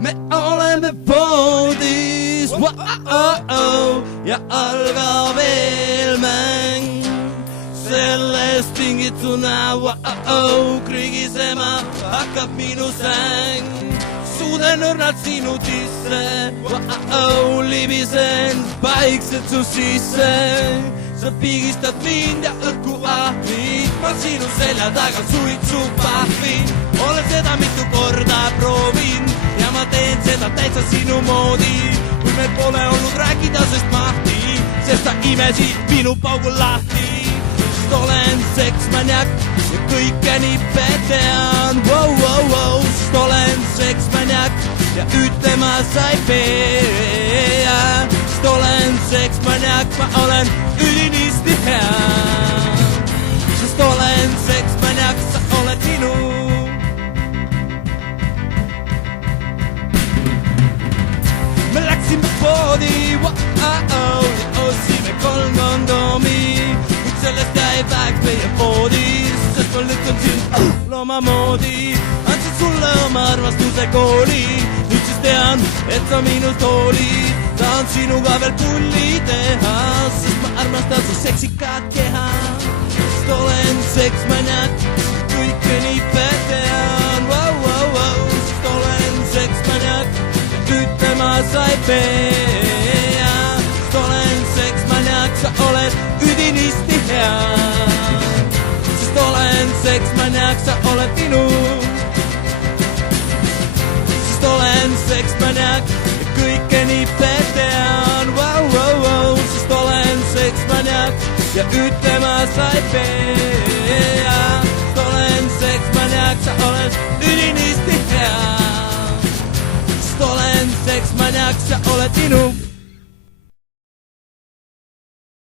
Me oleme voodis, ja algab veel mäng. Sellest tingituna, krigisema hakkab minu säng. Suuden õrnalt sinu tisse, libisen vaikselt su sisse. Sa pigistad mind ja õhku ahvid, ma sinu selja taga suitsupahvin. Olen seda mitu korda proovinud ja ma teen seda täitsa sinu moodi. Kui meil pole olnud rääkida sest mahti, sest sa imesid minu paugul lahti. Sest olen seksmaniak ja kõike nii petean. Sest olen seksmaniak ja ütlema sa ei pea. Sest olen seksmaniak, ma olen üdinisti hea. Sest olen seksmaniak, sa oled minu. Me läksime poodi ja ostsime 3 kondomi. Kuid sellest jäi väheks meie poodis, sest ma lükkan sind looma moodi. Andsin sulle oma armastuse kooli, nüüd siis tean, et sa minust hoolid. Tahan sinuga veel pulli teha, sest ma armastan su seksikat keha. Sest olen seksmaniak, kõike nii petean. Sest olen seksmaniak, ütlema sa ei pea. Sest olen seksmaniak, sa oled üdinisti hea. Sest olen seksmaniak, sa oled minu. Sest olen seksmaniak ja kõike nii petean. Sest olen seksmaniak ja ütlema sa ei pea. Sest olen seksmaniak, sa oled üdinisti hea. Sest olen seksmaniak, sa oled minu.